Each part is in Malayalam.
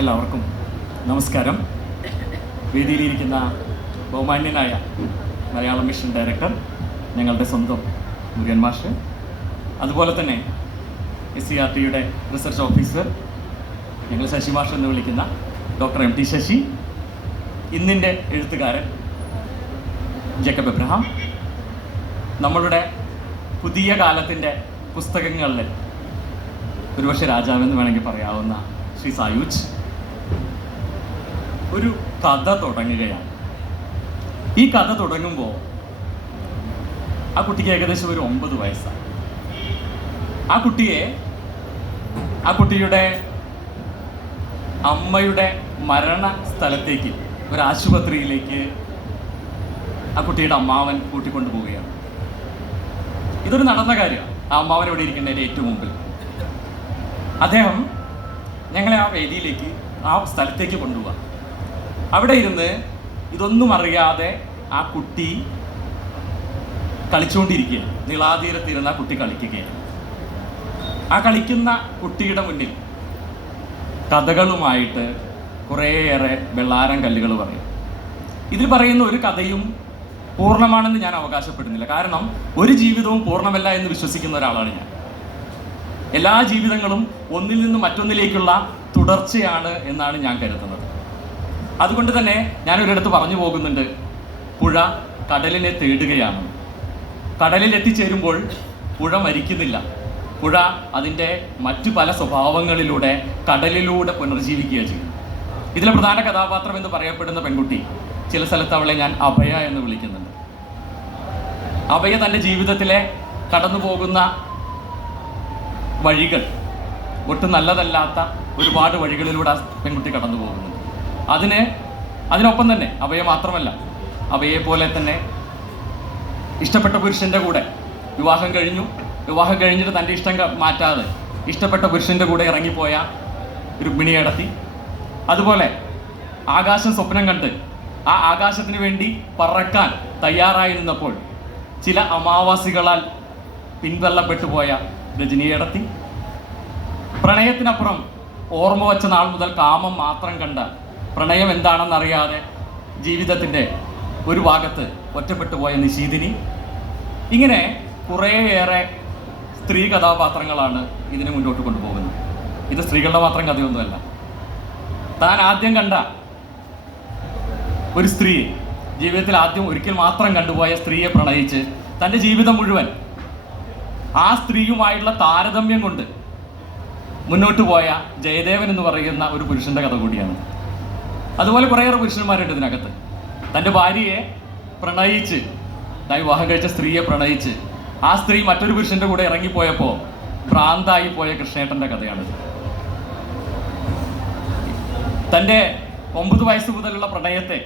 എല്ലാവർക്കും നമസ്കാരം. വേദിയിലിരിക്കുന്ന ബഹുമാന്യനായ മലയാളം മിഷൻ ഡയറക്ടർ, ഞങ്ങളുടെ സ്വന്തം മുരുകൻ മാഷ്, അതുപോലെ തന്നെ SCERT റിസർച്ച് ഓഫീസർ, ഞങ്ങൾ ശശി മാഷ് എന്ന് വിളിക്കുന്ന ഡോക്ടർ MT ശശി, ഇന്നിൻ്റെ എഴുത്തുകാരൻ ജേക്കബ് എബ്രഹാം, നമ്മളുടെ പുതിയ കാലത്തിൻ്റെ പുസ്തകങ്ങളിൽ ഒരുപക്ഷെ രാജാവെന്ന് വേണമെങ്കിൽ പറയാവുന്ന ശ്രീ സായൂജ് ഒരു കഥ തുടങ്ങുകയാണ്. ഈ കഥ തുടങ്ങുമ്പോൾ ആ കുട്ടിക്ക് ഏകദേശം ഒരു 9 വയസ്സാണ്. ആ കുട്ടിയുടെ അമ്മയുടെ മരണ സ്ഥലത്തേക്ക്, ഒരു ആശുപത്രിയിലേക്ക് ആ കുട്ടിയുടെ അമ്മാവൻ കൂട്ടിക്കൊണ്ടു പോവുകയാണ്. ഇതൊരു നടന്ന കാര്യമാണ്. ആ അമ്മാവൻ ഇവിടെ ഇരിക്കുന്നതിൻ്റെ ഏറ്റവും മുമ്പിൽ അദ്ദേഹം ഞങ്ങളെ ആ വേദിയിലേക്ക്, ആ സ്ഥലത്തേക്ക് കൊണ്ടുപോകാം. അവിടെ ഇരുന്ന് ഇതൊന്നും അറിയാതെ ആ കുട്ടി കളിച്ചുകൊണ്ടിരിക്കുകയാണ്. നിളാതീരത്തിരുന്ന ആ കുട്ടി കളിക്കുകയാണ്. ആ കളിക്കുന്ന കുട്ടിയുടെ മുന്നിൽ കഥകളുമായിട്ട് കുറേയേറെ വെള്ളാരം കല്ലുകൾ പറയും. ഇതിൽ പറയുന്ന ഒരു കഥയും പൂർണ്ണമാണെന്ന് ഞാൻ അവകാശപ്പെടുന്നില്ല. കാരണം ഒരു ജീവിതവും പൂർണ്ണമല്ല എന്ന് വിശ്വസിക്കുന്ന ഒരാളാണ് ഞാൻ. എല്ലാ ജീവിതങ്ങളും ഒന്നിൽ നിന്ന് മറ്റൊന്നിലേക്കുള്ള തുടർച്ചയാണ് എന്നാണ് ഞാൻ കരുതുന്നത്. അതുകൊണ്ട് തന്നെ ഞാൻ ഒരിടത്ത് പറഞ്ഞു പോകുന്നുണ്ട്, പുഴ കടലിനെ തേടുകയാണ്. കടലിൽ എത്തിച്ചേരുമ്പോൾ പുഴ മരിക്കുന്നില്ല. പുഴ അതിൻ്റെ മറ്റു പല സ്വഭാവങ്ങളിലൂടെ കടലിലൂടെ പുനർജീവിക്കുകയാണ് ചെയ്യും. ഇതിലെ പ്രധാന കഥാപാത്രം എന്ന് പറയപ്പെടുന്ന പെൺകുട്ടി, ചില സ്ഥലത്ത് അവളെ ഞാൻ അഭയ എന്ന് വിളിക്കുന്നുണ്ട്. അഭയ തൻ്റെ ജീവിതത്തിലെ കടന്നു പോകുന്ന വഴികൾ, ഒട്ടും നല്ലതല്ലാത്ത ഒരുപാട് വഴികളിലൂടെ ആ പെൺകുട്ടി കടന്നു പോകുന്നുണ്ട്. അതിനൊപ്പം തന്നെ അഭയ മാത്രമല്ല, അഭയെ പോലെ തന്നെ ഇഷ്ടപ്പെട്ട പുരുഷൻ്റെ കൂടെ വിവാഹം കഴിഞ്ഞിട്ട് തൻ്റെ ഇഷ്ടം മാറ്റാതെ ഇഷ്ടപ്പെട്ട പുരുഷൻ്റെ കൂടെ ഇറങ്ങിപ്പോയ രുക്മിണിയേടത്തി, അതുപോലെ ആകാശം സ്വപ്നം കണ്ട് ആ ആകാശത്തിന് വേണ്ടി പറക്കാൻ തയ്യാറായി നിന്നപ്പോൾ ചില അമാവാസികളാൽ പിൻതള്ളപ്പെട്ടു പോയ രജനിയേടത്തി, പ്രണയത്തിനപ്പുറം ഓർമ്മ വച്ച നാൾ മുതൽ കാമം മാത്രം കണ്ട, പ്രണയം എന്താണെന്നറിയാതെ ജീവിതത്തിൻ്റെ ഒരു ഭാഗത്ത് ഒറ്റപ്പെട്ടു പോയ നിശീതിനി, ഇങ്ങനെ കുറേയേറെ സ്ത്രീ കഥാപാത്രങ്ങളാണ് ഇതിനെ മുന്നോട്ട് കൊണ്ടുപോകുന്നത്. ഇത് സ്ത്രീകളുടെ മാത്രം കഥയൊന്നുമല്ല. താൻ ആദ്യം കണ്ട ഒരു സ്ത്രീയെ, ജീവിതത്തിൽ ആദ്യം ഒരിക്കൽ മാത്രം കണ്ടുപോയ സ്ത്രീയെ പ്രണയിച്ച് തൻ്റെ ജീവിതം മുഴുവൻ ആ സ്ത്രീയുമായിട്ടുള്ള താരതമ്യം കൊണ്ട് മുന്നോട്ട് പോയ ജയദേവൻ എന്ന് പറയുന്ന ഒരു പുരുഷൻ്റെ കഥ കൂടിയാണ്. അതുപോലെ കുറേയേറെ പുരുഷന്മാരുണ്ട് ഇതിനകത്ത്. തൻ്റെ ഭാര്യയെ പ്രണയിച്ച്, വിവാഹം കഴിച്ച സ്ത്രീയെ പ്രണയിച്ച് ആ സ്ത്രീ മറ്റൊരു പുരുഷൻ്റെ കൂടെ ഇറങ്ങിപ്പോയപ്പോൾ ഭ്രാന്തായി പോയ കൃഷ്ണേട്ടൻ്റെ കഥയാണിത്. തൻ്റെ 9 വയസ്സ് മുതലുള്ള പ്രണയത്തെ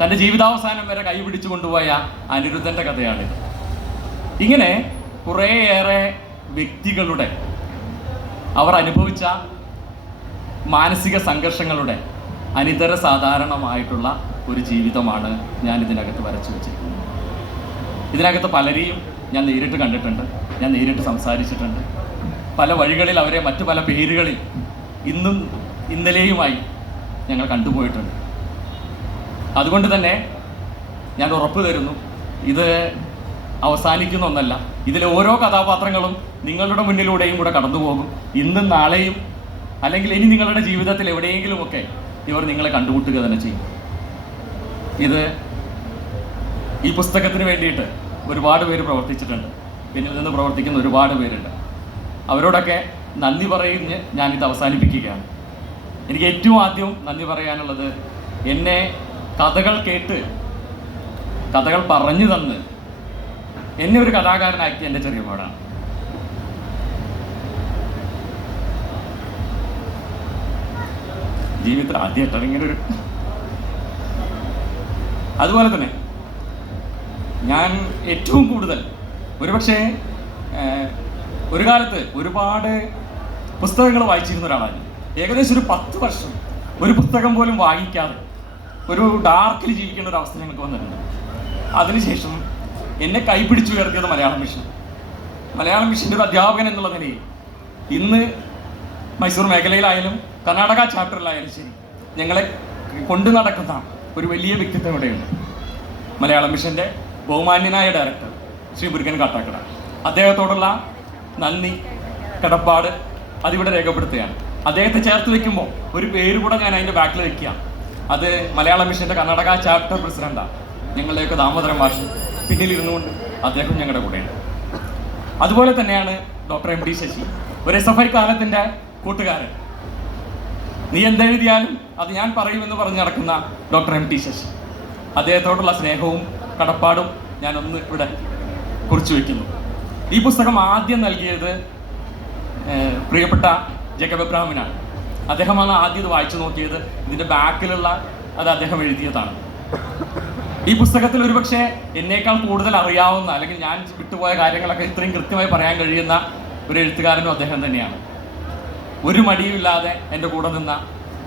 തൻ്റെ ജീവിതാവസാനം വരെ കൈപിടിച്ചു കൊണ്ടുപോയ അനിരുദ്ധൻ്റെ കഥയാണിത്. ഇങ്ങനെ കുറേയേറെ വ്യക്തികളുടെ അവർ അനുഭവിച്ച മാനസിക സംഘർഷങ്ങളുടെ അനിതര സാധാരണമായിട്ടുള്ള ഒരു ജീവിതമാണ് ഞാൻ ഇതിനകത്ത് വരച്ചു വച്ചിരിക്കുന്നത്. ഇതിനകത്ത് പലരെയും ഞാൻ നേരിട്ട് കണ്ടിട്ടുണ്ട്, ഞാൻ നേരിട്ട് സംസാരിച്ചിട്ടുണ്ട്. പല വഴികളിൽ അവരെ മറ്റു പല പേരുകളിൽ ഇന്നും ഇന്നലെയുമായി ഞങ്ങൾ കണ്ടുപോയിട്ടുണ്ട്. അതുകൊണ്ട് തന്നെ ഞാൻ ഉറപ്പ് തരുന്നു, ഇത് അവസാനിക്കുന്ന ഒന്നല്ല. ഇതിലെ ഓരോ കഥാപാത്രങ്ങളും നിങ്ങളുടെ മുന്നിലൂടെയും കൂടെ കടന്നു പോകും. ഇന്നും നാളെയും, അല്ലെങ്കിൽ ഇനി നിങ്ങളുടെ ജീവിതത്തിൽ എവിടെയെങ്കിലുമൊക്കെ ഇവർ നിങ്ങളെ കണ്ടുമുട്ടുക തന്നെ ചെയ്യും. ഈ പുസ്തകത്തിന് വേണ്ടിയിട്ട് ഒരുപാട് പേര് പ്രവർത്തിച്ചിട്ടുണ്ട്. പിന്നിൽ നിന്ന് പ്രവർത്തിക്കുന്ന ഒരുപാട് പേരുണ്ട്. അവരോടൊക്കെ നന്ദി പറഞ്ഞ് ഞാനിത് അവസാനിപ്പിക്കുകയാണ്. എനിക്ക് ഏറ്റവും ആദ്യം നന്ദി പറയാനുള്ളത്, എന്നെ കഥകൾ കേട്ട്, കഥകൾ പറഞ്ഞു തന്ന് എന്നെ ഒരു കഥാകാരനാക്കി എൻ്റെ ചെറിയ മോളാണ്. ജീവിതത്തിൽ ആദ്യമായിട്ടാണ് ഇങ്ങനെ ഒരു. അതുപോലെ തന്നെ ഞാൻ ഏറ്റവും കൂടുതൽ ഒരുപക്ഷെ ഒരു കാലത്ത് ഒരുപാട് പുസ്തകങ്ങൾ വായിച്ചിരുന്ന ഒരാളാണ്. ഏകദേശം ഒരു 10 വർഷം ഒരു പുസ്തകം പോലും വായിക്കാതെ ഒരു ഡാർക്കിൽ ജീവിക്കേണ്ട ഒരു അവസ്ഥ ഞങ്ങൾക്ക് വന്നിട്ടുണ്ട്. അതിനുശേഷം എന്നെ കൈപിടിച്ചുയർത്തിയത് മലയാളം മിഷൻ. മലയാളം മിഷൻ്റെ ഒരു അധ്യാപകൻ എന്നുള്ള നിലയിൽ ഇന്ന് മൈസൂർ മേഖലയിലായാലും കർണാടക ചാപ്റ്ററിലായാലും ശരി ഞങ്ങളെ കൊണ്ടു നടക്കുന്ന ഒരു വലിയ വ്യക്തിത്വം ഇവിടെയുണ്ട്. മലയാളം മിഷൻ്റെ ബഹുമാന്യനായ ഡയറക്ടർ ശ്രീ മുരുകൻ കാട്ടാക്കട. അദ്ദേഹത്തോടുള്ള നന്ദി, കടപ്പാട് അതിവിടെ രേഖപ്പെടുത്തുകയാണ്. അദ്ദേഹത്തെ ചേർത്ത് വെക്കുമ്പോൾ ഒരു പേര് കൂടെ ഞാൻ അതിൻ്റെ ബാക്കിൽ വെക്കുക. അത് മലയാളം മിഷൻ്റെ കർണാടക ചാപ്റ്റർ പ്രസിഡന്റാണ് ഞങ്ങളുടെയൊക്കെ ദാമോദരൻ മാഷ്. പിന്നിലിരുന്നുകൊണ്ട് അദ്ദേഹം ഞങ്ങളുടെ കൂടെയുണ്ട്. അതുപോലെ തന്നെയാണ് ഡോക്ടർ എം ടി ശശി, ഒരു SFI കാലത്തിൻ്റെ കൂട്ടുകാരൻ. നീ എന്തെഴുതിയാലും അത് ഞാൻ പറയുമെന്ന് പറഞ്ഞ് നടക്കുന്ന ഡോക്ടർ എം ടി ശശി. അദ്ദേഹത്തോടുള്ള സ്നേഹവും കടപ്പാടും ഞാനൊന്ന് ഇവിടെ കുറിച്ചു വയ്ക്കുന്നു. ഈ പുസ്തകം ആദ്യം നൽകിയത് പ്രിയപ്പെട്ട ജേക്കബ് എബ്രഹാമിനാണ്. അദ്ദേഹമാണ് ആദ്യം ഇത് വായിച്ചു നോക്കിയത്. ഇതിൻ്റെ ബാക്കിലുള്ള അത് അദ്ദേഹം എഴുതിയതാണ്. ഈ പുസ്തകത്തിൽ ഒരുപക്ഷെ എന്നേക്കാൾ കൂടുതൽ അറിയാവുന്ന, അല്ലെങ്കിൽ ഞാൻ വിട്ടുപോയ കാര്യങ്ങളൊക്കെ ഇത്രയും കൃത്യമായി പറയാൻ കഴിയുന്ന ഒരു എഴുത്തുകാരനും അദ്ദേഹം തന്നെയാണ്. ഒരു മടിയുമില്ലാതെ എൻ്റെ കൂടെ നിന്ന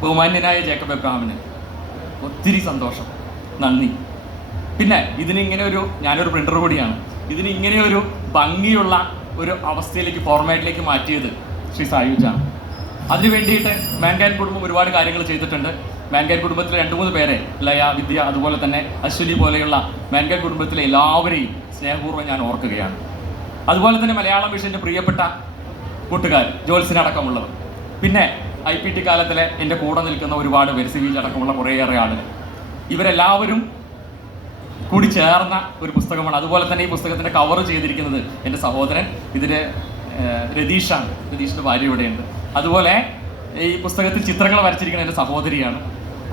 ബഹുമാന്യനായ ജേക്കബ് എബ്രഹാമിന് ഒത്തിരി സന്തോഷം, നന്ദി. പിന്നെ ഞാനൊരു പ്രിൻ്റർ കൂടിയാണ്. ഇതിനിങ്ങനെയൊരു ഭംഗിയുള്ള ഒരു അവസ്ഥയിലേക്ക്, ഫോർമാറ്റിലേക്ക് മാറ്റിയത് ശ്രീ സായുജാണ്. അതിനു വേണ്ടിയിട്ട് മാൻകൈൻഡ് കുടുംബം ഒരുപാട് കാര്യങ്ങൾ ചെയ്തിട്ടുണ്ട്. മാൻകൈൻഡ് കുടുംബത്തിലെ 2-3 പേരെ, ലയ, വിദ്യ, അതുപോലെ തന്നെ അശ്വിനി പോലെയുള്ള മാൻകൈൻഡ് കുടുംബത്തിലെ എല്ലാവരെയും സ്നേഹപൂർവ്വം ഞാൻ ഓർക്കുകയാണ്. അതുപോലെ തന്നെ മലയാളം മിഷൻ്റെ പ്രിയപ്പെട്ട കൂട്ടുകാർ, ജോത്സ്യനടക്കമുള്ളവർ, പിന്നെ IPT കാലത്തിലെ എൻ്റെ കൂടെ നിൽക്കുന്ന ഒരുപാട് പേര്, സിവിൽ അടക്കമുള്ള കുറേയേറെ ആളുകൾ, ഇവരെല്ലാവരും കൂടി ചേർന്ന ഒരു പുസ്തകമാണ്. അതുപോലെ തന്നെ ഈ പുസ്തകത്തിൻ്റെ കവർ ചെയ്തിരിക്കുന്നത് എൻ്റെ സഹോദരൻ, ഇതിന് രതീഷാണ്. രതീഷിൻ്റെ ഭാര്യ ഇവിടെയുണ്ട്. അതുപോലെ ഈ പുസ്തകത്തിൽ ചിത്രങ്ങൾ വരച്ചിരിക്കുന്ന എൻ്റെ സഹോദരിയാണ്.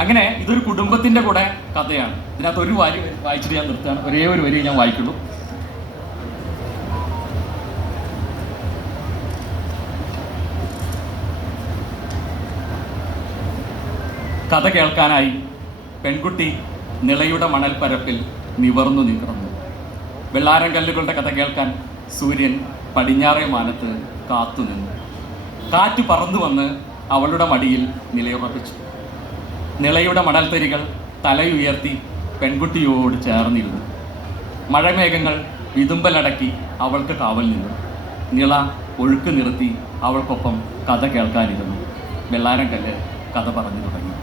അങ്ങനെ ഇതൊരു കുടുംബത്തിൻ്റെ കൂടെ കഥയാണ്. ഇതിനകത്ത് ഒരു വരി വായിച്ചിട്ട് ഞാൻ നിർത്തുകയാണ്. ഒരേ ഒരു വരി ഞാൻ വായിക്കുള്ളൂ. കഥ കേൾക്കാനായി പെൺകുട്ടി നിളയുടെ മണൽപ്പരപ്പിൽ നിവർന്നു നിൽക്കുന്നു. വെള്ളാരം കല്ലുകളുടെ കഥ കേൾക്കാൻ സൂര്യൻ പടിഞ്ഞാറേ മാനത്ത് കാത്തുനിന്നു. കാറ്റ് പറന്നു വന്ന് അവളുടെ മടിയിൽ നിലയുറപ്പിച്ചു. നിളയുടെ മണൽത്തരികൾ തലയുയർത്തി പെൺകുട്ടിയോട് ചേർന്നിരുന്നു. മഴമേഘങ്ങൾ വിതുമ്പലടക്കി അവൾക്ക് കാവൽ നിന്നു. നിള ഒഴുക്ക് നിർത്തി അവൾക്കൊപ്പം കഥ കേൾക്കാനിരുന്നു. വെള്ളാരം കല്ല് കഥ പറഞ്ഞു തുടങ്ങി.